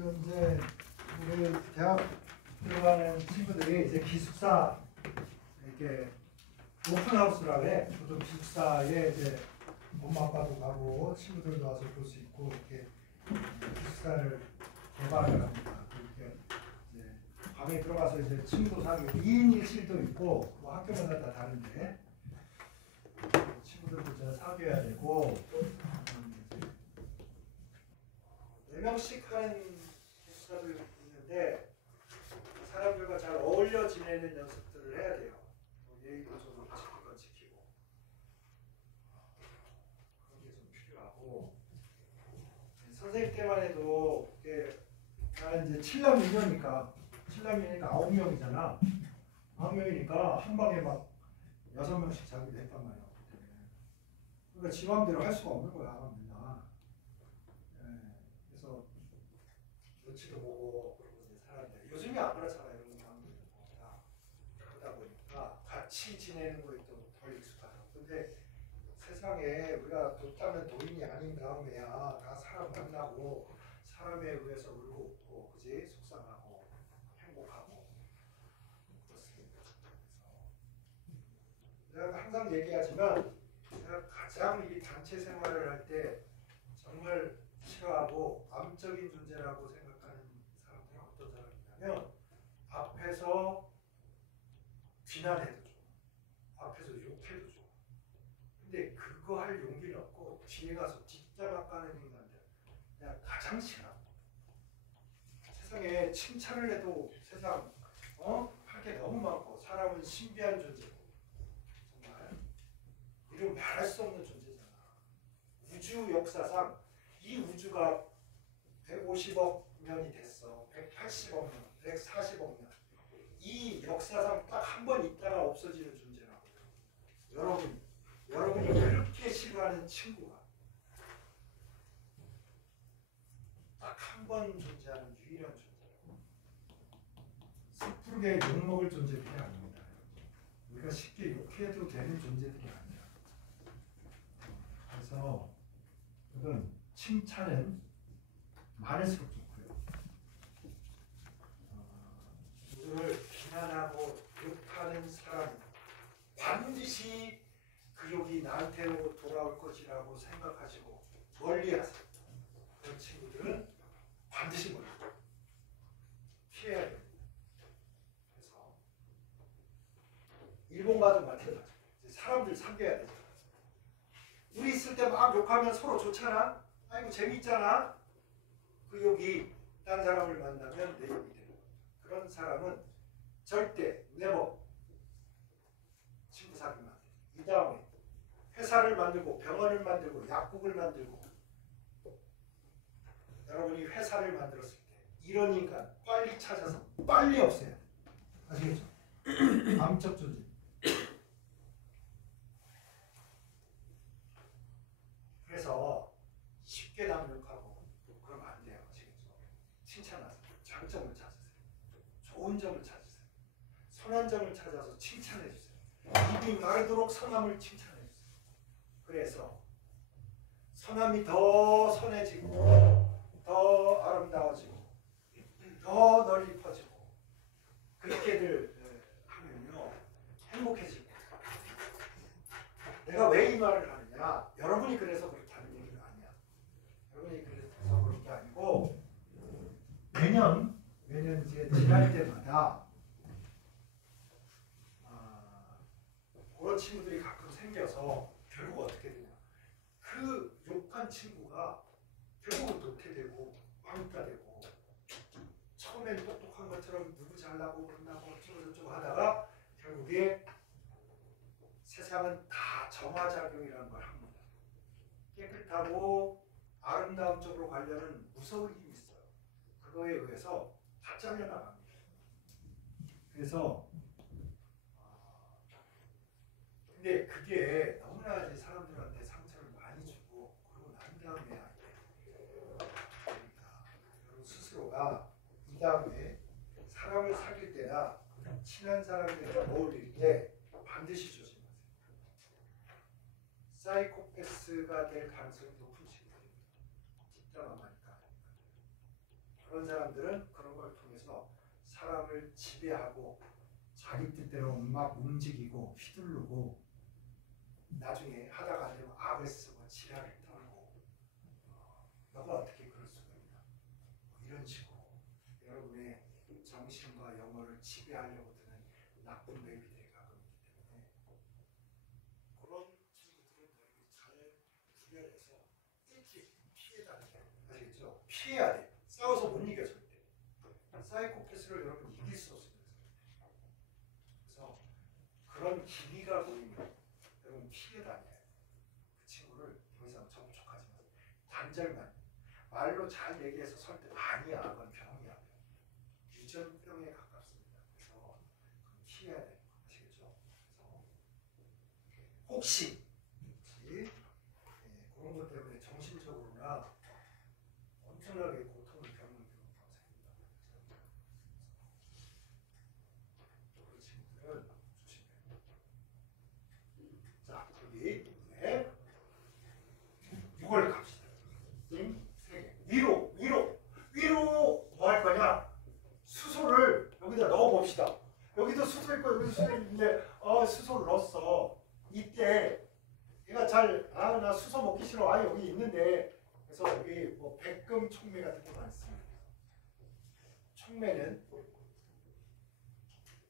지금 이제 우리 대학 들어가는 친구들이 이제 기숙사 이렇게 오픈하우스라고 해. 보통 기숙사에 이제 엄마 아빠도 가고 친구들도 와서 볼 수 있고 이렇게 기숙사를 개발을 합니다. 이렇게 이제 방에 들어가서 이제 친구도 사귀고 2인 1실도 있고 뭐 학교마다 다 다른데 친구들도 잘 사귀어야 되고 4명씩 하는 기숙사도 있는데 사람들과 잘 어울려 지내는 연습들을 해야 돼요. 예의도 좀 지킬 건 지키고 그런 게 좀 필요하고 선생님 때만 해도 나는 이제 7남 2녀니까 9명이잖아. 9명이니까 한 방에 막 6명씩 자기도 했단 말이야. 그러니까 지 맘대로 할 수가 없는 거야 맨날. 그래서 눈치도 보고 그러고 이제 살았는데 요즘이 안 그렇잖아요. 이런 거 그러다 보니까 같이 지내는 거에 또 덜 익숙하죠. 근데 세상에 우리가 돛다면 도인이 아닌 다음에야 다 사람 만나고 사람에 의해서 울고 웃고 그지 속상하고 행복하고 그렇습니다. 그래서 내가 항상 얘기하지만 제가 가장 이 단체 생활을 할 때 정말 싫어하고 암적인 존재라고 생각하는 사람들은 어떤 사람이냐면 앞에서 비난해도 좋아. 앞에서 욕해도 좋아. 근데 그거 할 용기는 없고 뒤에 가서 뒷담화 까는 인간들 그냥 가장 싫어. 세상에 칭찬을 해도 세상 할 게 너무 많고 사람은 신비한 존재고 정말 이름 말할 수 없는 존재잖아. 우주 역사상 이 우주가 150억 년이 됐어. 180억 년, 140억 년. 이 역사상 딱 한 번 있다가 없어지는 존재라고. 여러분이 그렇게 싫어하는 친구가 딱 한 번 존재하는 유일한 존재라고. 섣부르게 욕먹을 존재들이 아닙니다. 우리가 쉽게 욕해도 되는 존재들이 아니야. 그래서 여러분 칭찬은 많을수록 좋고요. 누구를 비난하고 욕하는 사람은 반드시 그 욕이 나한테로 돌아올 것이라고 생각하시고 멀리하세요. 그런 친구들은 반드시 멀리 피해야 됩니다. 그래서 일본 가도 마찬가지예요. 사람들 사귀어야 되잖아. 우리 있을 때 막 욕하면 서로 좋잖아. 아이고 재밌잖아. 그 욕이 딴 사람을 만나면 내 욕이 되는 거야. 그런 사람은 절대 네버 친구 사귀면 안 돼. 이 다음에 회사를 만들고 병원을 만들고 약국을 만들고 여러분이 회사를 만들었을 때 이런 인간 빨리 찾아서 빨리 없애야 돼. 아시겠죠? 암적 존재. 그래서 쉽게 남욕하고 그러면 안 돼요. 아시겠죠? 칭찬하세요. 장점을 찾으세요. 좋은 점을 찾으세요. 선한 점을 찾아서 칭찬해 주세요. 입이 마르도록 선함을 칭찬해 주세요. 그래서 선함이 더 선해지고 더 아름다워지고 더 널리 퍼지고 그렇게들 하면요 행복해질 거예요. 내가 왜 이 말을 하느냐? 여러분이 그래서 그렇다는 얘기는 아니야. 여러분이 그래서 그런 게 아니고 매년 이제 지날 때마다 그런 친구들이 가끔 생겨서 결국 어떻게 되냐? 그 욕한 친구가 결국은 도태되고 왕따 되고 처음엔 똑똑한 것처럼 누구 잘나고 못나고 어쩌고저쩌고 하다가 결국에 세상은 다 정화작용이라는 걸 합니다. 깨끗하고 아름다운 쪽으로 가려는 무서운 힘이 있어요. 그거에 의해서 다 잘려나갑니다. 그래서 근데 그게 너무나 이제 사람들한테 상처를 많이 주고 그러고 난 다음에 그러니까 여러분 스스로가 이 다음에 사람을 사귈 때나 친한 사람들과 어울릴 때 반드시 조심하세요. 사이코패스가 될 가능성이 높은 친구들입니다. 뒷담화 많이 까니까. 그런 사람들은 그런 걸 통해서 사람을 지배하고 자기 뜻대로 막 움직이고 휘두르고 나중에 하다가 안 되면 악을 쓰고 지랄을 떨고 너가 어떻게 그럴 수가 있나 이런 식으로 여러분의 정신과 영혼을 지배하려고 드는 나쁜 뱀이 가끔 있기 때문에 그런 친구들은 여러분이 잘 구별해서 일찍 피해 다니게 아시겠죠? 피해야 돼. 싸워서 못 이겨 절대. 사이코패스를 여러분 이길 수 없습니다. 그래서 그런 기미가 보이면 여러분 피해 다녀요. 그 친구를 더 이상 접촉하지 마세요. 단절만. 말로 잘 얘기해서 설득 아니야. 그건 병이야. 유전병에 가깝습니다. 그래서 피해야 돼요. 아시겠죠? 그래서 혹시 그런 것 때문에 정신적으로나 엄청나게 고통을 겪는 경우가 생깁니다. 그런 친구들은 조심해요. 자, 여기 네. 6월 갑시다. 3개. 위로 뭐 할 거냐? 수소를 여기다 넣어 봅시다. 여기도 수소 있고 여기도 수소 있는데 수소를 넣었어. 이때 얘가 나 수소 먹기 싫어. 여기 있는데 그래서 여기 뭐 백금 촉매 같은 거 많습니다. 촉매는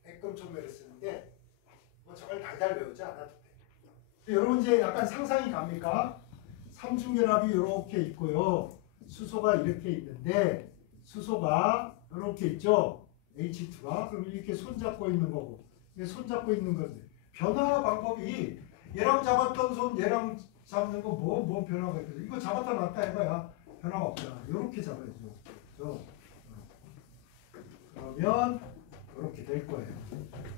백금 촉매를 쓰는데 뭐 저걸 달달 외우지 않아도 돼. 여러분 이제 약간 상상이 갑니까? 삼중결합이 이렇게 있고요. 수소가 이렇게 있는데 수소가 이렇게 있죠. H2가 그럼 이렇게 손잡고 있는 거고 이게 손잡고 있는 건데 변화 방법이 얘랑 잡았던 손 얘랑 잡는 거 뭐 변화가 있거든. 이거 잡았다 놨다 해봐야 변화가 없잖아. 이렇게 잡아야죠. 그렇죠? 그러면 이렇게 될 거예요.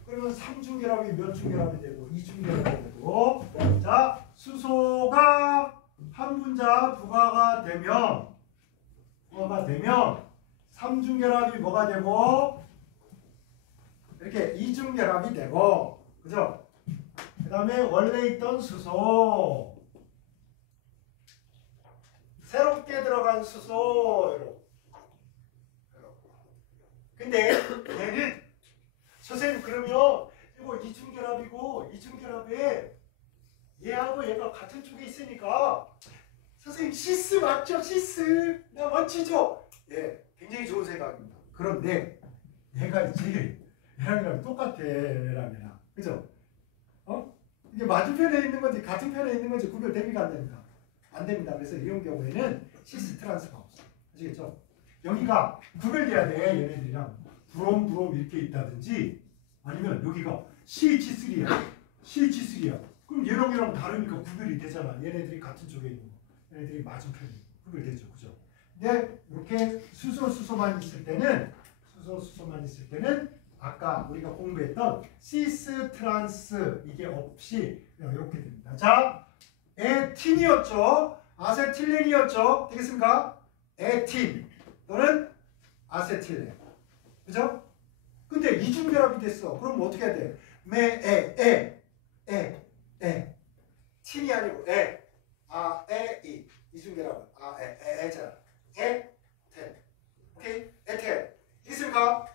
그러면 3중결합이 몇 중결합이 되고 2중결합이 되고 자 수소가 한 분자 부가가 되면 3중결합이 뭐가 되고 이렇게 2중결합이 되고 그죠? 그 다음에 원래 있던 수소 새롭게 들어간 수소 근데 얘는 선생님 그러면 이거 이중결합이고 이중결합에 얘하고 얘가 같은 쪽에 있으니까 선생님 시스 맞죠? 시스 나 멋지죠? 예, 굉장히 좋은 생각입니다. 그런데 얘가 이제 얘랑이랑 똑같아. 얘랑이랑 그죠? 이게 맞은편에 있는 건지 같은 편에 있는 건지 구별됩니까? 안 됩니까? 안 됩니다. 그래서 이런 경우에는 시스 트란스가 없어. 아시겠죠? 여기가 구별돼야 돼. 얘네들이랑 브롬 이렇게 있다든지 아니면 여기가 CH3야. CH3야. 그럼 얘랑 다르니까 구별이 되잖아. 얘네들이 같은 쪽에 있는 거. 얘네들이 맞은편에 구별되죠. 그죠? 근데 이렇게 수소만 있을 때는 아까 우리가 공부했던 시스 트란스 이게 없이 그냥 이렇게 됩니다. 자, 에틴이었죠. 아세틸렌이었죠. 되겠습니까? 에틴 또는 아세틸렌. 그죠? 근데 이중결합이 됐어. 그럼 어떻게 해야 돼? 틴이 아니고 이 이중결합은 에잖아. 텐. 오케이? 에텐. 있습니까?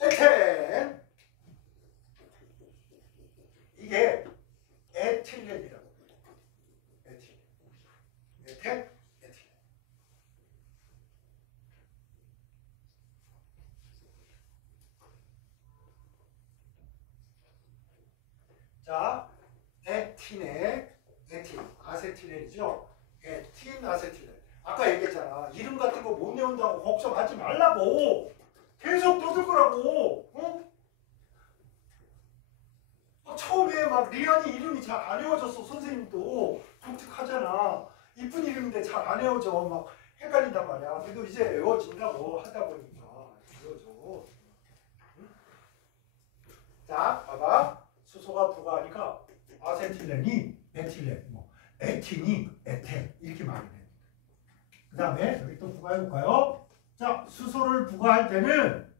에텐. 이게 에틸렌이라고. 에틸렌. 자, 에틴, 아세틸렌이죠. 에틴, 아세틸렌. 아까 얘기했잖아. 이름 같은 거 못 외운다고 걱정하지 말라고. 계속 떠들 거라고. 처음에 막 리안이 이름이 잘 안 외워졌어. 선생님도 독특하잖아. 이쁜 이름인데 잘 안 외워져. 막 헷갈린단 말이야. 그래도 이제 외워진다고 하다 보니까 외워져. 응? 자, 봐봐. 수소가 부가하니까 아세틸렌이 에틸렌, 에틴이 에텐 이렇게 말이 돼. 그 다음에 여기 또 부가해볼까요? 자, 수소를 부가할 때는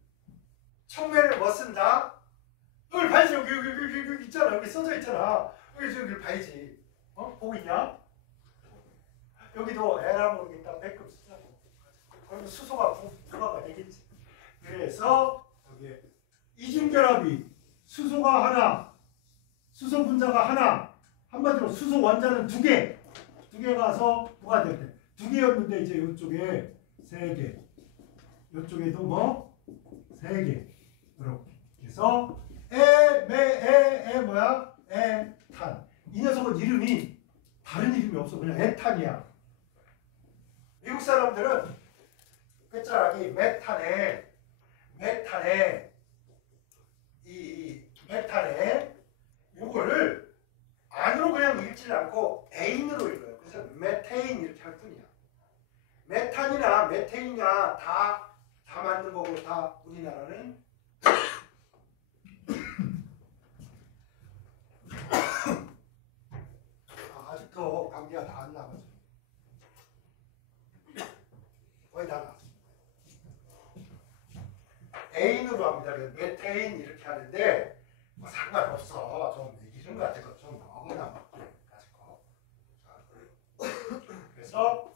촉매를 뭐 쓴다? 여기 봐야지. 여기 있잖아. 여기 써져 있잖아. 여기를 봐야지. 보고 있냐? 여기도 에라 모르겠다. 백금 쓰자고. 그러면 수소가 부가가 되겠지. 그래서 여기 이중결합이 수소가 하나, 수소 분자가 하나, 한마디로 수소 원자는 두 개 가서 부가 될 때. 두 개였는데 이제 이쪽에 세 개, 이쪽에도 뭐 세 개. 이렇게 해서 뭐야? 에탄. 이 녀석은 이름이 다른 이름이 없어. 그냥 에탄이야. 미국 사람들은 끝자락이 메탄에 요거를 안으로 그냥 읽지 않고 에인으로 읽어요. 그래서 메테인 이렇게 할 뿐이야. 메탄이나 메테인이나 다 만든 거고 다 우리나라는 아직도 감기가 다 안 나가죠. 거의 다 나왔습니다. 에인으로 합니다. 메테인 이렇게 하는데 뭐 상관없어. 좀 이름 같은 거 좀 너무나 맞게 가지고. 그래서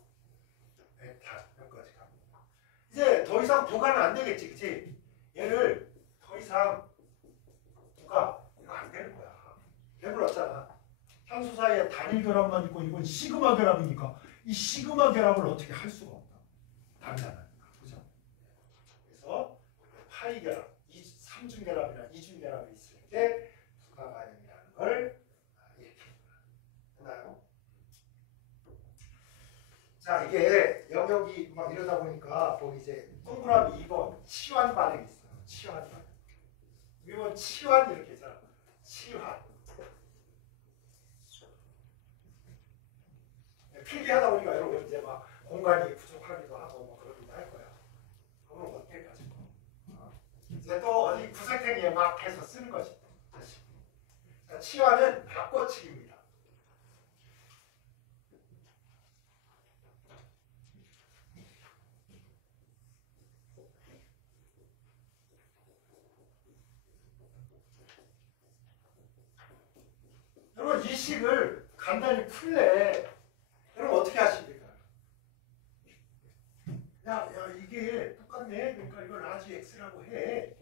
메탄 여기까지 갑니다. 이제 더 이상 부가는 안 되겠지, 그치? 얘를 더 이상 부가 이거 안 되는 거야. 배불렀잖아. 향수 사이에 단일 결합만 있고 이건 시그마 결합이니까 이 시그마 결합을 어떻게 할 수가 없다. 단단하니까, 그죠? 그래서 파이 결합, 삼중 결합이나 이중 결합이 있을 때 부가반응이라는 걸 이렇게 했나요? 자, 이게 영역이 막 이러다 보니까 거기 이제 동그라미 2번 치환 반응이 있어요. 치환 반응. 이건 치환 이렇게 했잖아. 치환. 필기하다 보니까 여러분 이제 막 공간이 부족하기도 하고 뭐 그러기도 할 거야. 그건 어떻게 가지고 이제 또 어디 구색탱이에 막 해서 쓰는 것이 다시. 자, 치환은 바꿔치기입니다. 여러분 이 식을 간단히 풀래. 그럼 어떻게 하십니까? 야 이게 똑같네. 그러니까 이걸 라지 x라고 해.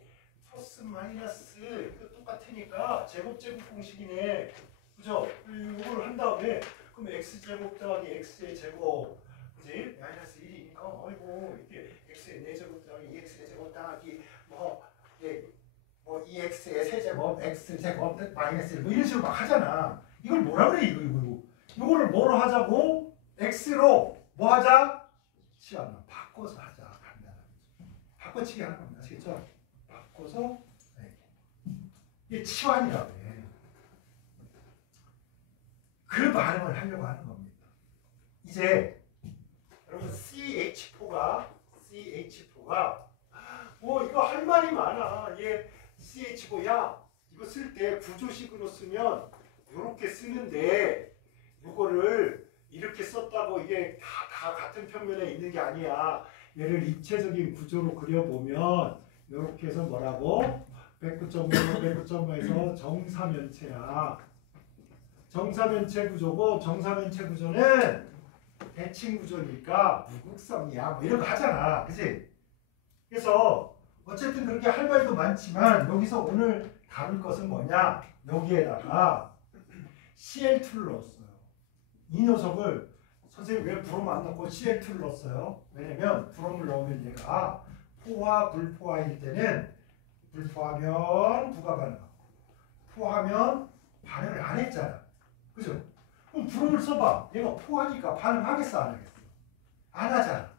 플러스 마이너스 이거 똑같으니까 제곱 공식이네. 그죠? 이걸 한 다음에 그럼 x제곱 더하기 x의 제곱 그지? 마이너스 1이니까 어이구 이게 x의 4제곱 더하기 2x의 제곱 더하기 뭐 2x의 세제곱 x제곱 마이너스 1 뭐 이런 식으로 막 하잖아. 이걸 뭐라 그래 이거를 뭐로 하자고? x로 뭐 하자? 치환 바꿔서 하자. 간단하게 바꿔치기 하는 겁니다. 아시겠죠? 바꿔서 이게 치환이라고 해. 그 반응을 하려고 하는 겁니다. 이제 여러분 CH4가 뭐 이거 할 말이 많아. 얘 CH4야 이거 쓸 때 구조식으로 쓰면 이렇게 쓰는데 이거를 이렇게 썼다고 이게 다 같은 평면에 있는 게 아니야. 얘를 입체적인 구조로 그려보면 이렇게 해서 뭐라고? 109.5에서 정사면체야. 정사면체 구조고 정사면체 구조는 대칭 구조니까 무극성이야. 뭐 이런 거 하잖아. 그치? 그래서 어쨌든 그렇게 할 말도 많지만 여기서 오늘 다룰 것은 뭐냐? 여기에다가 Cl2를 넣었어요. 이 녀석을 선생님 왜 브롬 안 넣고 Cl2를 넣었어요? 왜냐면 브롬을 넣으면 얘가 포화, 불포화일 때는 불포하면 부가 반응하고 포하면 반응을 안 했잖아. 그죠? 그럼 브롬을 써봐. 얘가 포하니까 반응하겠어 안 하겠어? 안 하잖아.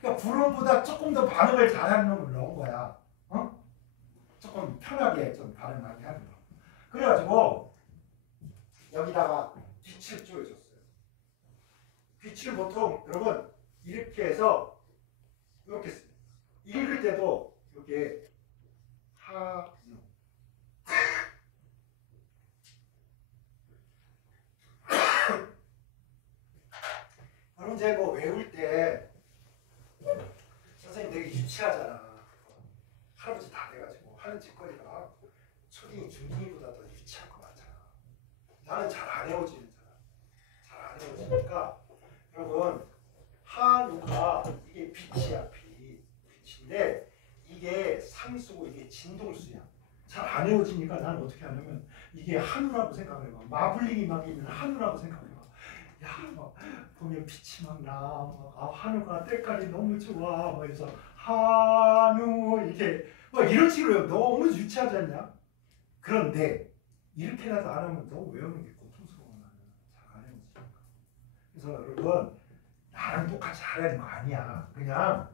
그러니까 브롬보다 조금 더 반응을 잘하는 놈을 넣은 거야. 어? 조금 편하게 좀 반응하게 하는 거. 그래가지고 여기다가 빛을 쪼여줬어요. 빛을 보통 여러분 이렇게 해서 이렇게 써요. 읽을 때도 이렇게 한우 여러분 이제 뭐 외울 때 선생님 되게 유치하잖아. 할아버지 다 돼가지고 하는 짓거리가 초딩이 중딩이보다 더 유치할 것 같잖아. 나는 잘 안 외워지는 사람. 잘 안 외워지니까 여러분 한우가 이게 빛이야. 빛. 잘 안 헤어지니까 난 어떻게 하냐면 이게 한우라고 생각을 해봐. 마블링이 막 있는 한우라고 생각해봐. 야, 막 보면 빛이 막 나. 아, 한우가 때깔이 너무 좋아. 막 이래서 한우 이렇게 막 이런 식으로 너무 유치하지 않냐? 그런데 이렇게라도 안 하면 너 외우는 게 고통스러워. 나는 잘 안 헤어지니까. 그래서 여러분 나랑 똑같이 하라는 거 아니야. 그냥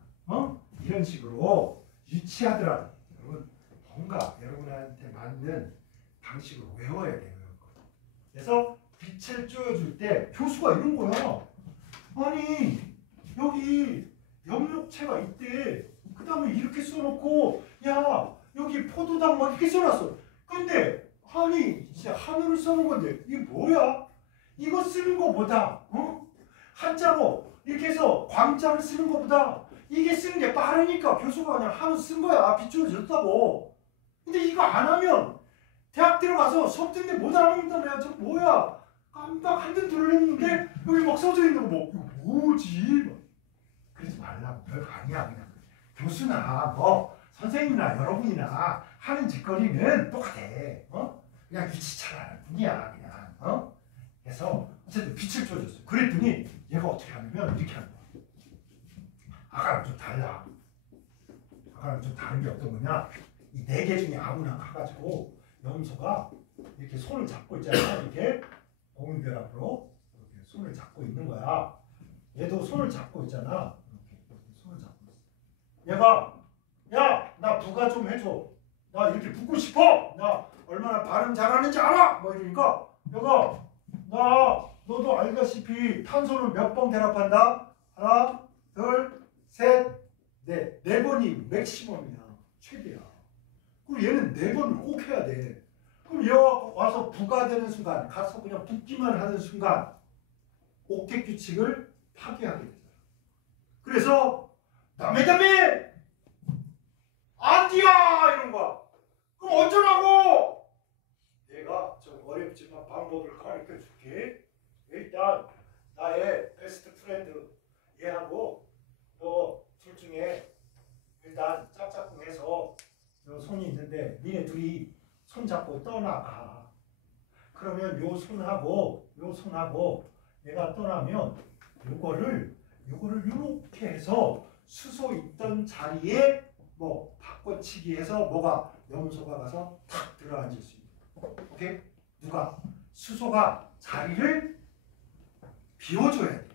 이런 식으로 유치하더라도 여러분 뭔가 여러분한테 맞는 방식으로 외워야 돼요. 그래서 빛을 쪼여줄 때 교수가 이런 거야. 아니 여기 염록체가 있대. 그 다음에 이렇게 써놓고 야 여기 포도당 막 이렇게 써놨어. 근데 아니 진짜 한우를 써놓은 건데 이게 뭐야? 이거 쓰는 거보다 한자로 이렇게 해서 광자를 쓰는 것보다 이게 쓰는 게 빠르니까 교수가 그냥 한우 쓴 거야. 비추어줬다고. 근데 이거 안 하면 대학 들어가서 수업 듣는데 못 알아먹는다며. 저 뭐야? 깜빡 한눈 돌렸는데 여기 막 써져 있는 거 뭐 이거 뭐지? 그러지 말라고. 별거 아니야. 그냥 교수나 뭐 선생님이나 여러분이나 하는 짓거리는 똑같아. 그냥 유치차라는 뿐이야. 그냥 그래서 어쨌든 빛을 줘줬어. 그랬더니 얘가 어떻게 하냐면 이렇게 하는 거야. 아까랑 좀 달라. 아까랑 좀 다른 게 어떤 거냐? 이 네 개 중에 아무나 가가지고 염소가 이렇게 손을 잡고 있잖아. 이렇게 공유결합으로 이렇게 손을 잡고 있는 거야. 얘도 손을 잡고 있잖아. 이렇게 손을 잡고 있어. 얘가 야, 나 부가 좀 해줘. 나 이렇게 붓고 싶어. 나 얼마나 발음 잘하는지 알아. 뭐 이러니까 얘가 나 너도 알다시피 탄소를 몇 번 결합한다? 하나, 둘, 셋, 넷. 네 번이 맥시멈이야. 최대야. 그럼 얘는 네 번을 꼭 해야 돼. 그럼 얘가 와서 부가 되는 순간, 가서 그냥 붓기만 하는 순간 옥텟 규칙을 파괴하게 되잖아. 그래서 남의 안디야 이런 거야. 그럼 어쩌라고? 내가 좀 어렵지만 방법을 가르쳐 줄게. 일단 나의 베스트 프렌드 얘하고 너 둘 중에 일단 짝짝꿍해서 요 손이 있는데 니네 둘이 손 잡고 떠나가. 그러면 요 손하고 내가 떠나면 요거를 요렇게 해서 수소 있던 자리에 뭐 바꿔치기 해서 뭐가 염소가 가서 탁 들어앉을 수 있는. 오케이? 누가? 수소가 자리를 비워줘야 돼.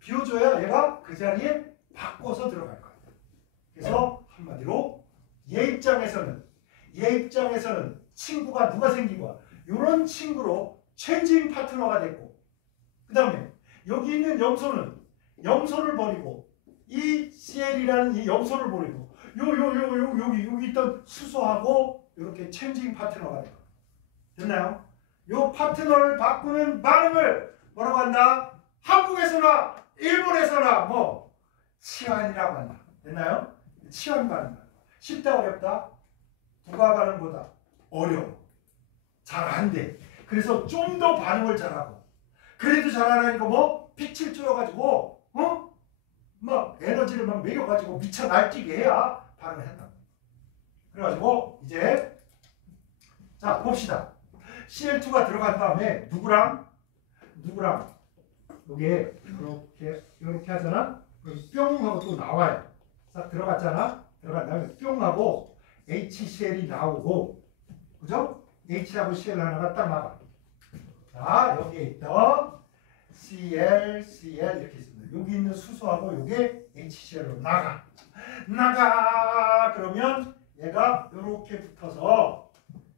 비워줘야 얘가 그 자리에 바꿔서 들어갈 거야. 그래서 한마디로 얘 입장에서는 친구가 누가 생긴 거야. 이런 친구로 체인징 파트너가 됐고, 그 다음에 여기 있는 염소를 버리고 이 CL이라는 이 염소를 버리고 여기 있던 수소하고 이렇게 체인징 파트너가 돼요. 됐나요? 요 파트너를 바꾸는 발음을 뭐라고 한다? 한국에서나 일본에서나 뭐 치환이라고 한다. 됐나요? 치환 발음. 쉽다 어렵다? 국어 발음보다 어려워. 잘 안 돼. 그래서 좀 더 발음을 잘하고. 그래도 잘하니까 뭐 빛을 쪼여가지고 막 에너지를 막 매겨가지고 미쳐 날뛰게 해야 발음을 한다. 그래가지고 이제 자 봅시다. CL2가 들어간 다음에 누구랑 요게 이렇게 하잖아. 그럼 뿅 하고 또 나와요. 싹 들어갔잖아. 들어간 다음에 뿅 하고 HCl이 나오고, 그죠? H하고 Cl 하나가 딱 나가. 자 여기에 있던 Cl 이렇게 있습니다. 여기 있는 수소하고 요게 HCl로 나가. 그러면 얘가 이렇게 붙어서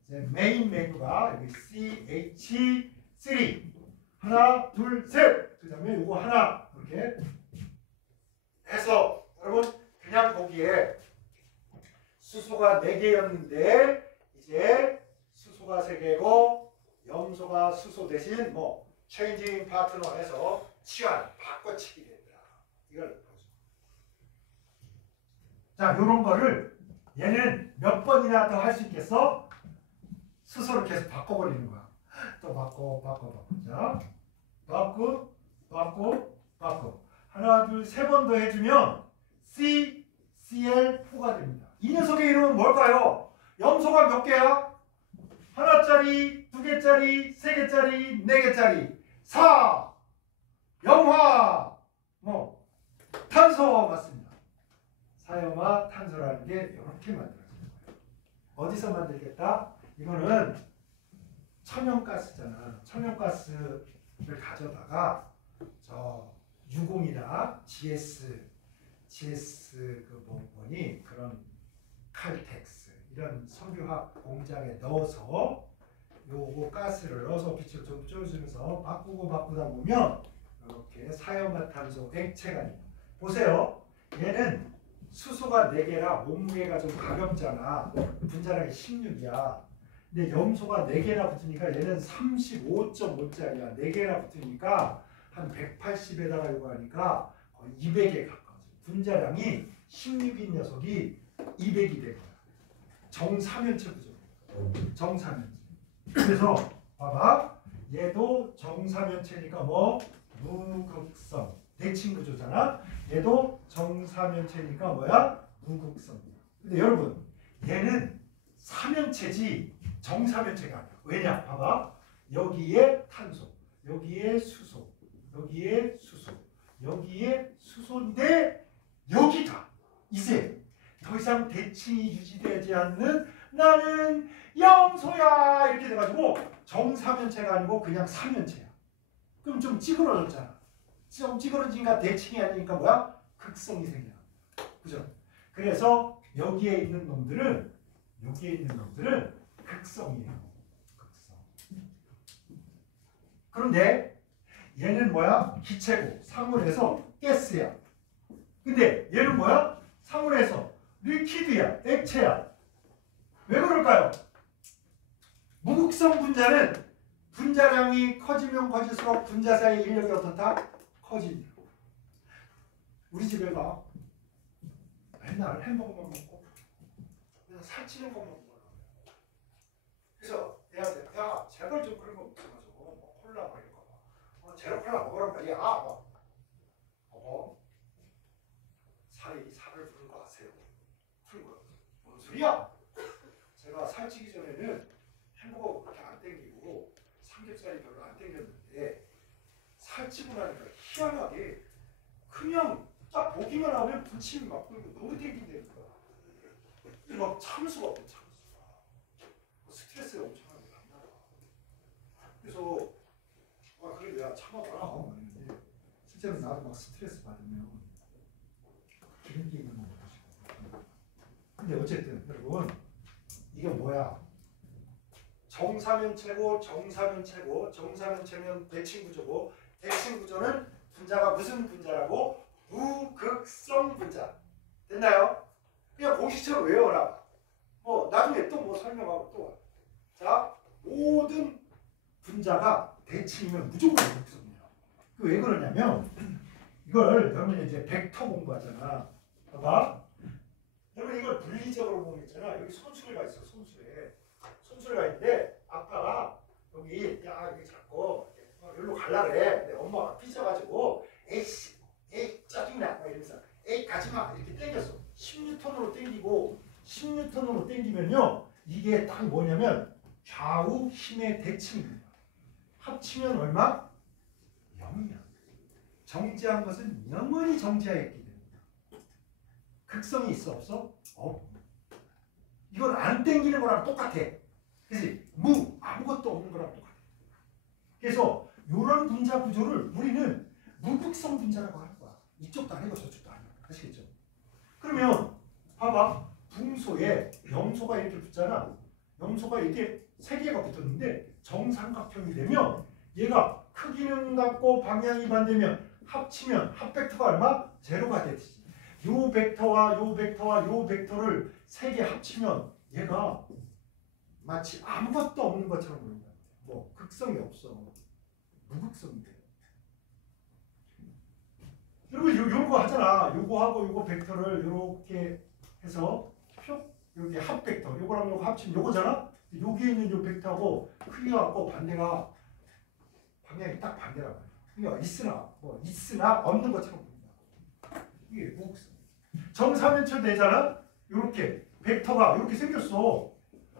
이제 메인 메뉴가 여기 CH3 하나 둘 셋. 그 다음에 요거 하나 이렇게 해서 여러분 그냥 보기에 수소가 4개였는데 이제 수소가 3개고 염소가 수소 대신 뭐 체인징 파트너 해서 치환 바꿔치기 된다. 이걸 보죠. 자, 요런 거를 얘는 몇 번이나 더 할 수 있겠어? 수소를 계속 바꿔버리는 거야. 또 바꿔. 자, 바꿔. 하나, 둘, 3번 더 해주면 CL4가 됩니다. 이 녀석의 이름은 뭘까요? 염소가 몇 개야? 하나짜리, 두 개짜리, 세 개짜리, 네 개짜리. 사, 염화, 탄소 맞습니다. 사염화 탄소라는 게 이렇게 만들어지는 거예요. 어디서 만들겠다? 이거는 천연가스잖아. 천연가스를 가져다가 저 유공이나 GS 그 뭐니 그런 칼텍스 이런 석유화학 공장에 넣어서 요거 가스를 넣어서 빛을 좀 쬐어주면서 바꾸다 보면 이렇게 사염화탄소 액체가 있고 보세요. 얘는 수소가 4개라 몸무게가 좀 가볍잖아. 분자량이 16이야. 근데 염소가 4개나 붙으니까 얘는 35.5짜리야. 4개나 붙으니까 한 180에다가 이거 하니까 거의 200에 가까워져. 분자량이 16인 녀석이 200이 된 거야. 정사면체 구조. 정사면체. 그래서 봐봐. 얘도 정사면체니까 뭐? 무극성. 대칭 구조잖아. 얘도 정사면체니까 뭐야? 무극성. 근데 여러분 얘는 사면체지 정사면체가 아니야. 왜냐? 봐봐. 여기에 탄소, 여기에 수소, 여기에 수소, 여기에 수소인데 여기가 이제 더 이상 대칭이 유지되지 않는 나는 염소야 이렇게 돼가지고 정사면체가 아니고 그냥 사면체야. 그럼 좀 찌그러졌잖아. 좀 찌그러지니까 대칭이 아니니까 뭐야? 극성이 생겨. 그죠? 그래서 여기에 있는 놈들은 극성이에요. 극성. 그런데 얘는 뭐야? 기체고 상온에서 가스야. 근데 얘는 뭐야? 상온에서 리퀴드야. 액체야. 왜 그럴까요? 무극성 분자는 분자량이 커지면 커질수록 분자 사이 인력이 어떻다? 커진다. 우리 집에 가 맨날 햄버거만 먹고 그냥 살찌는 것만 먹어. 그래서 애한테 야 제발 좀 그런 거 먹어줘. 뭐 콜라 막 이런 거. 제로 콜라 먹으란 말이야. 살을 부른 거 아세요? 풀고요. 뭔 소리야? 제가 살찌기 전에는 햄버거 그렇게 안 땡기고 삼겹살이 별로 안 땡겼는데 살찌고 나니까 희한하게 그냥 딱 보기만 하면 부침이 막 끓고 너무 땡긴다는 거야. 막 참을 수가 없고 스트레스가 엄청나게 많나 봐. 그래서 그래 내가 참아봐라 했는데 실제로 나도 막 스트레스 받으면 기름기 있는 거 먹고. 근데 어쨌든 여러분 이게 뭐야? 정사면체고 정사면체면 대칭구조고 대칭구조는 분자가 무슨 분자라고? 무극성 분자. 됐나요? 그냥 공식처럼 외워라. 뭐 나중에 또 뭐 설명하고 또. 자, 모든 분자가 대칭이면 무조건 무극성이야. 왜 그러냐면 이걸 여러분이 이제 벡터 공부하잖아. 봐봐. 여러분 이걸 분리적으로 보면 있잖아. 여기 손수레가 있어. 손수레가 있는데 아빠가 여기 잡고 여기로 갈라 그래. 근데 엄마가 삐져가지고 에이 짜증나 막 이러면서 에이 가지마 이렇게 당겼어. 10N으로 당기고 10N으로 당기면요 이게 딱 뭐냐면 좌우 힘의 대칭입니다. 합치면 얼마? 0이야. 정지한 것은 영원히 정지하였기 때문에. 극성이 있어 없어? 이건 안 땡기는 거랑 똑같아. 그치? 아무것도 없는 거랑 똑같아. 그래서 이런 분자 구조를 우리는 무극성 분자라고 하는 거야. 이쪽도 아니고 저쪽도 아니고. 아시겠죠? 그러면 봐봐. 붕소에 염소가 이렇게 붙잖아. 염소가 이렇게 3개가 붙었는데 정삼각형이 되면 얘가 크기는 같고 방향이 반대면 합치면 합벡터가 얼마? 제로가 되지. 요 벡터와 요 벡터와 요 벡터를 3개 합치면 얘가 마치 아무것도 없는 것처럼 보인다. 뭐 극성이 없어. 무극성이 돼. 여러분 요거 하잖아. 요거하고 요거 벡터를 요렇게 해서 이렇게 합벡터 요거랑 요거 합치면 요거잖아. 여기에 있는 요 벡터하고 크기가 같고 반대가 방향이 딱 반대란 말이야. 그러니까 있으나 없는 것처럼 보인다. 이게 무극성. 정사면체 되잖아. 요렇게 벡터가 이렇게 생겼어.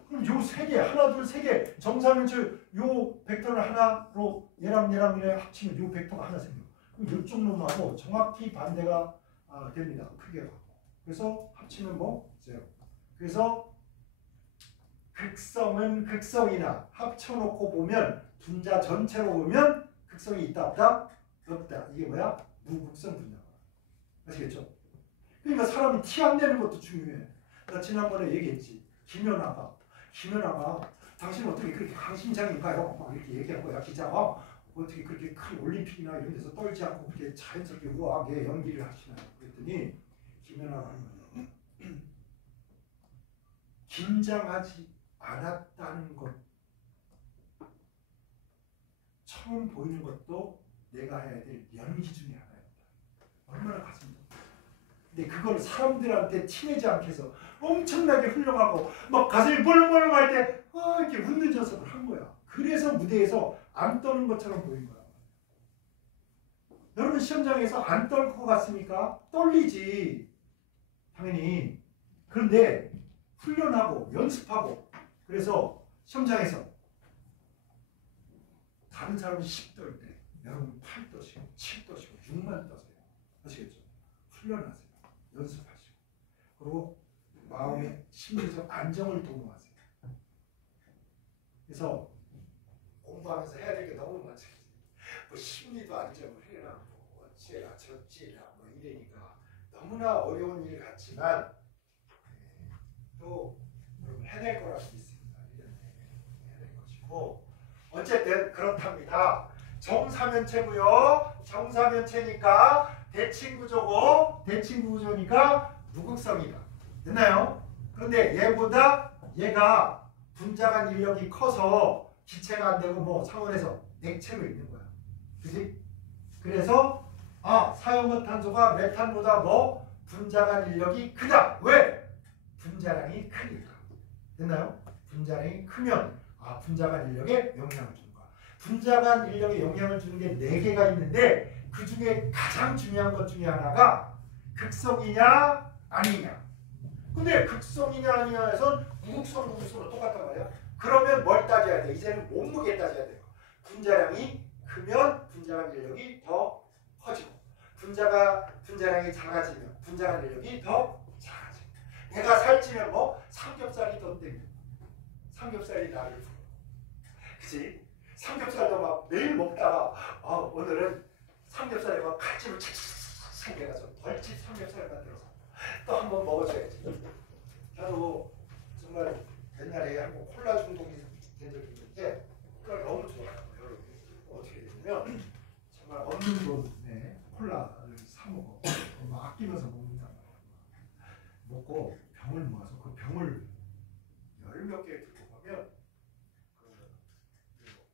그럼 요 세 개, 하나, 둘, 세 개, 정사면체 요 벡터를 하나로 얘랑 합치면 요 벡터가 하나 생겨. 그럼 이쪽 놈하고 정확히 반대가 됩니다. 크게가. 그래서 합치면 뭐? 제로. 그래서 극성은 극성이나 합쳐놓고 보면 분자 전체로 보면 극성이 있다 없다? 없다. 이게 뭐야? 무극성 분자가. 아시겠죠? 그러니까 사람이 티 안 내는 것도 중요해. 나 지난번에 얘기했지. 김연아가 당신 어떻게 그렇게 강심장인가요? 막 이렇게 얘기한 거야. 기자가 어떻게 그렇게 큰 올림픽이나 이런 데서 떨지 않고 그렇게 자연스럽게 우아하게 연기를 하시나요? 그랬더니 김연아가 하는 거예요. 긴장하지 않았다는 것. 처음 보이는 것도 내가 해야 될 연기 중에 하나였다. 얼마나 가슴 아파. 근데 그걸 사람들한테 티내지 않게 해서 엄청나게 훌륭하고 막 가슴이 벌렁벌렁 할 때 이렇게 웃는 연습을 한 거야. 그래서 무대에서 안 떠는 것처럼 보인 거야. 여러분 시험장에서 안 떨 것 같습니까? 떨리지. 당연히. 그런데 훈련하고 연습하고 그래서 시험장에서 다른 사람이 10떨 때 여러분 8 떠시고 7 떠시고 6만 떠세요. 아시겠죠? 훈련하세요. 연습하시고 그리고 마음의 심리적 안정을 도모하세요. 그래서 공부하면서 해야 될 게 너무 많지. 뭐 심리도 안정을 해라, 뭐 어찌해라 저찌해라 뭐 이러니까 너무나 어려운 일 같지만 또 여러분 해낼 거라고 믿습니다. 해낼 것이고 어쨌든 그렇답니다. 정사면체고요. 정사면체니까 대칭구조니까 무극성이다. 됐나요? 그런데 얘보다 얘가 분자 간 인력이 커서 기체가 안 되고 뭐 상온에서 액체로 있는 거야. 그지? 그래서 사용화탄소가 메탄보다 뭐 분자 간 인력이 크다. 왜? 분자량이 크니까. 됐나요? 분자량이 크면 분자 간 인력에 영향을 주는 거야. 분자 간 인력에 영향을 주는 게 4개가 있는데 그 중에 가장 중요한 것 중에 하나가 극성이냐 아니냐. 근데 극성이냐 아니냐에선 무극성으로 똑같단 말이야. 그러면 뭘 따져야 돼? 이제는 몸무게 따져야 돼요. 분자량이 크면 분자간 인력이 더 커지고 분자량이 작아지면 분자간 인력이 더 작아지고 내가 살찌면 뭐 삼겹살이 더 땡겨. 삼겹살이 나를 부러. 그치? 삼겹살도 막 매일 먹다가 오늘은 삼겹살에 막 칼집을 착착착 해가지고 벌집 삼겹살을 만들어서 또 한번 먹어줘야지. 저도 정말 옛날에 한번 콜라 중독이 된 적이 있는데 콜라를 너무 좋아해요. 여러분 어떻게 되냐면 정말 없는 돈에 콜라를 사 먹어. 아끼면서 먹는단 말이야. 먹고 병을 모아서 그 병을 10몇 개 들고 가면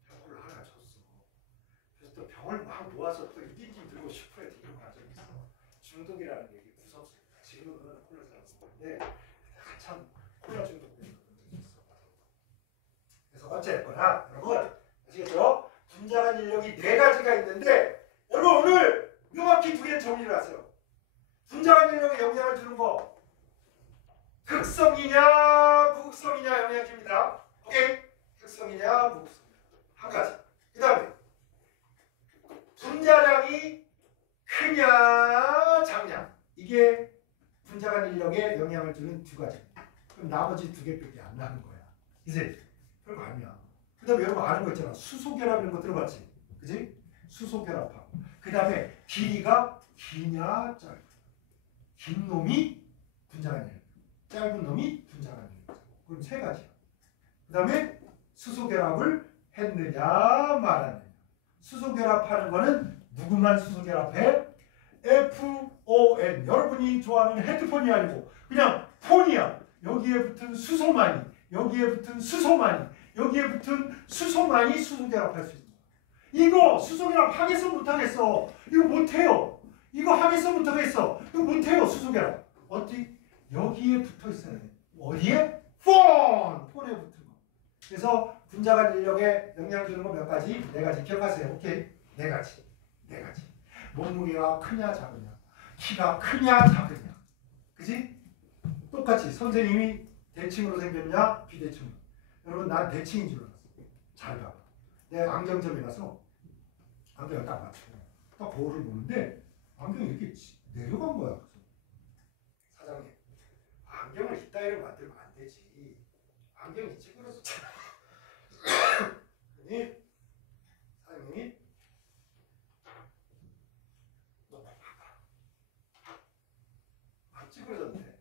병을 하나 줬어. 그래서 또 병을 막 모아서 또 1인분 들고 슈퍼에 들고 간 적이 있어. 중독이라는 게 무섭습니다. 지금은 그런 콜라 잘 안 먹는데 한참 콜라 중독된 적이 있어. 그래서 어쨌거나 여러분 아시겠죠? 분자간 인력이 4가지가 있는데 여러분 오늘 명확히 2개 정리를 하세요. 분자간 인력에 영향을 주는 거 극성이냐 무극성이냐 영향을 줍니다. 오케이? 극성이냐 무극성이냐 한 가지. 그 다음에 분자량이 크냐 작냐 이게 분자간 인력에 영향을 주는 2가지입니다. 그럼 나머지 2개밖에 안 나는 거야. 이제 별거 아니야. 그 다음에 여러분 아는 거 있잖아. 수소결합 이런 거 들어봤지? 그지? 수소결합하고 그 다음에 길이가 기냐 짧아. 긴 놈이 분자간 인력, 짧은 놈이 분자간 인력. 그럼 3가지야. 그 다음에 수소결합을 했느냐 말았느냐. 수소결합하는 거는 누구만 수소결합해? FON. 여러분이 좋아하는 헤드폰이 아니고 그냥 폰이야. 여기에 붙은 수소만이, 여기에 붙은 수소만이, 여기에 붙은 수소만이 수소결합할 수 있는 거야. 이거 수소결합 하겠어 못하겠어? 이거 못해요. 이거 하겠어 못하겠어? 이거 못해요. 수소결합. 어디? 여기에 붙어 있어야 돼. 어디에? 폰에 붙은 거. 그래서 분자간 인력에 영향 주는 거 몇 가지? 4가지 기억하세요. 오케이? 4가지. 몸무게가 크냐 작으냐, 키가 크냐 작으냐, 그지? 똑같이 선생님이 대칭으로 생겼냐 비대칭으로. 여러분 난 대칭인 줄 알았어. 잘 봐. 내가 안경점에 가서 안경을 딱 맞추고 딱 거울을 보는데 안경이 이렇게 내려간 거야. 그래서 사장님 안경을 이따위로 만들면 안 되지. 안경이 찌그러졌잖아. 그러니 사장님이 너 봐봐. 안 찌그러졌네.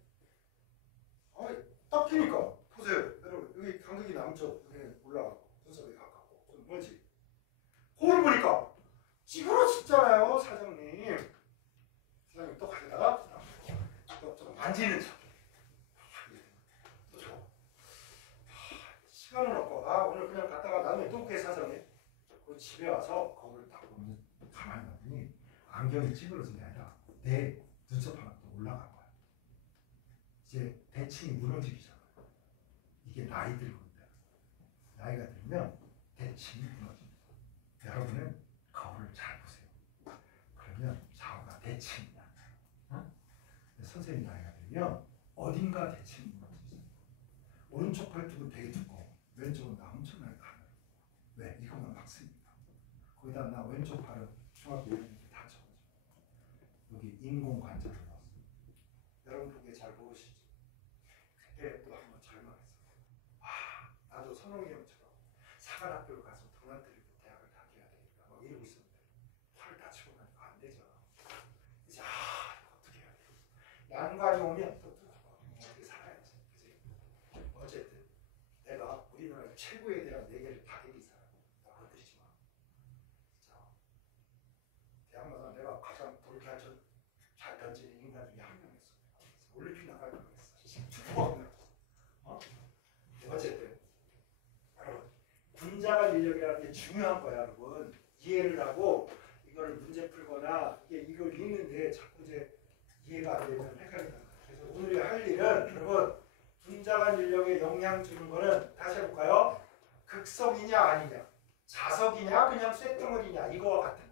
딱 끼니까 보세요. 여러분 여기 간격이 남쪽 여기 올라가고 눈썹이 가깝고 좀 멀지. 거울 보니까 찌그러졌잖아요, 사장님. 사장님 또 가져다가 또 만지는 척. 또 줘. 시간은 없고 오늘 그냥 갔다가 나중에 또 올게 사장님. 그 집에 와서 거울을 딱 보면 가만히 봤더니 안경이 찌그러진 게 아니라 내 눈썹 하나 또 올라간 거야. 이제 대칭이 무너지기 시작해요. 이게 나이 들고있다. 나이가 들면 대칭이 무너집니다. 여러분은 거울을 잘 보세요. 그러면 좌우가 대칭이야. 어? 선생님 나이가 들면 어딘가 대칭이 무너지죠. 오른쪽 팔뚝은 되게 두꺼워. 왼쪽은 나 엄청나게 가늘어. 왜? 이것만 막 쓰니까. 거기다 나 왼쪽 팔은 중학교 1학년 때 다쳐가지고 여기 인공관절을 넣었어. 여러분 그게 잘 모르시죠? 그때 또 한번 절망했어. 나도 선홍이 형처럼 사관학교를 가서 동안 들이고 대학을 다녀야 되니까 막 이러고 있었는데 팔을 다치고 나니까 안 되잖아. 이제 이거 어떻게 해야 돼? 양관이 오면 또 어떻게 살아야지. 그지? 어쨌든 내가 우리나라 최고에 대한 얘기를 다 얘기 사람. 나 건드리지 마. 자, 대학마다 내가 가장 돌발 잘 던지는 인간 중에 한 명이었어. 올림픽 나갈 뻔했어. 축구하느라. 어쨌든 여러분 분자간 인력이라는 게 중요한 거야, 여러분. 이해를 하고 이걸 문제 풀거나 이걸 읽는데 자꾸 이제 이해가 안 되면 헷갈린다. 그래서 오늘 할 일은 여러분 분자간 인력에 영향 주는 거는 다시 해볼까요? 극성이냐 아니냐, 자석이냐 그냥 쇳덩어리냐 이거와 같은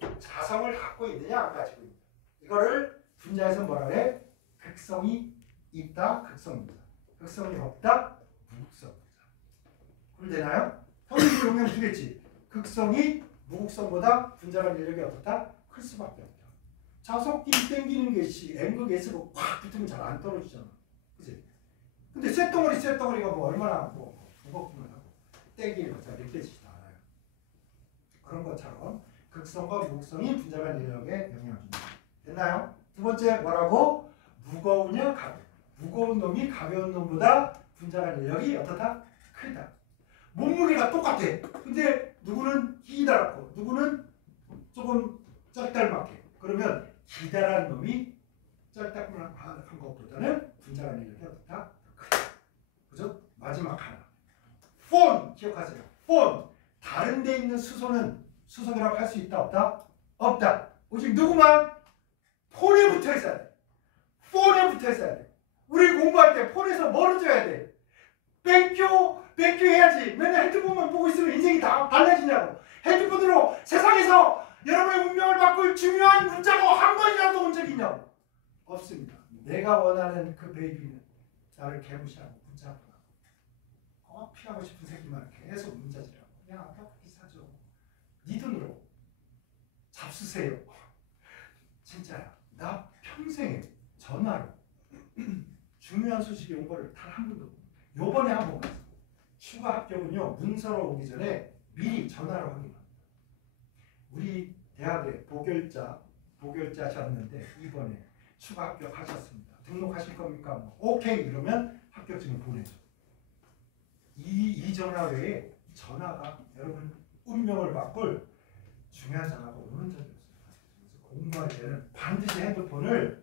거야. 자성을 갖고 있느냐 안 가지고 있느냐. 이거를 분자에서 뭐라 그래? 극성이 있다, 극성이 있다. 극성이 없다, 무극성. 그렇되나요? 선생님이 영향 주겠지. 극성이 무극성보다 분자간 인력이 어떻다? 클 수밖에 없다. 자석끼리 땡기는 것이 M극 S극 확 붙으면 잘 안 떨어지잖아. 그치? 근데 쇳덩어리가 뭐 얼마나 무겁구나 하고 땡기는 거 잘 느껴지지도 않아요. 그런 것처럼 극성과 무극성이 분자간 인력에 영향을 줍니다. 됐나요? 두 번째 뭐라고? 무거우냐 가벼워. 무거운 놈이 가벼운 놈보다 분자간 인력이 어떻다? 크다. 몸무게가 똑같아. 근데 누구는 기다랗고 누구는 조금 쩔달맞게. 그러면 기다란 놈이 쩔달맞한 것보다는 분자간 인력이 어떻다? 크다. 그죠? 마지막 하나. 폰! 기억하세요. 폰! 다른 데 있는 수소는 수소이라고 할 수 있다 없다? 없다. 오직 누구만? 폰에 붙어 있어야 돼. 폰에 붙어 있어야 돼. 우리 공부할 때 폰에서 멀어져야 돼. 勉強 해야지. 맨날 핸드폰만 보고 있으면 인생이 다 달라지냐고. 핸드폰으로 세상에서 여러분의 운명을 바꿀 중요한 문자가 한 번이라도 온 적이 있냐고. 없습니다. 내가 원하는 그 베이비는 나를 개무시하고 문자하고 피하고 싶은 새끼만 계속 문자질하고 야 떡볶이 사줘. 네 돈으로 잡수세요. 진짜야. 나 평생에 전화로 중요한 소식이 온 거를 단 한 번도 요번에 한 번 갔어. 추가 합격은요 문서로 오기 전에 미리 전화로 확인합니다. 우리 대학에 보결자셨는데 이번에 추가 합격하셨습니다. 등록하실 겁니까? 뭐, 오케이 이러면 합격증을 보내줘. 이 전화 외에 전화가 여러분 운명을 바꿀 중요한 전화가 오는 적이 없어요. 그래서 공부할 때는 반드시 핸드폰을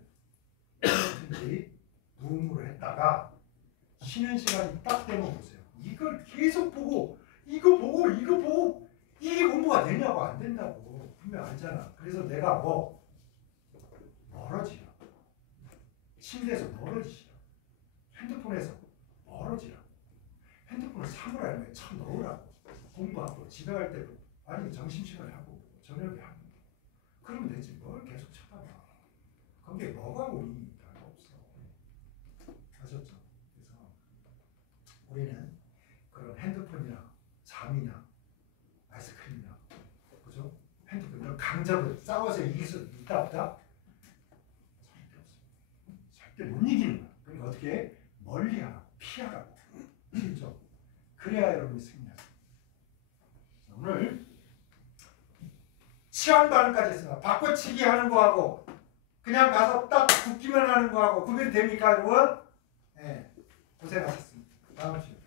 언제든지 무음으로 했다가 쉬는 시간이 딱 되면 보세요. 이걸 계속 보고 이거 보고 이게 공부가 되냐고. 안 된다고. 분명 알잖아. 그래서 내가 멀어지라. 침대에서 멀어지시라. 핸드폰에서 멀어지라. 핸드폰을 사물함에 참 넣으라고. 공부하고 집에 갈 때도 아니 점심시간에 하고 저녁에 하고 그러면 되지. 뭘 계속 쳐다봐. 거기에 뭐가 의미 있다. 없어. 아셨죠? 그래서 우리는 강적을 싸워서 이길 수 있다 없다? 절대 없습니다. 절대 못 이기는 거야. 그러니까 어떻게 멀리하고 피하라고. 그렇죠? 그래야 여러분이 승리하세요. 오늘 치환반까지 했습니다. 바꿔치기 하는 거하고 그냥 가서 딱 붙기만 하는 거하고 구별이 됩니까 여러분? 네, 고생하셨습니다. 다음 시간에.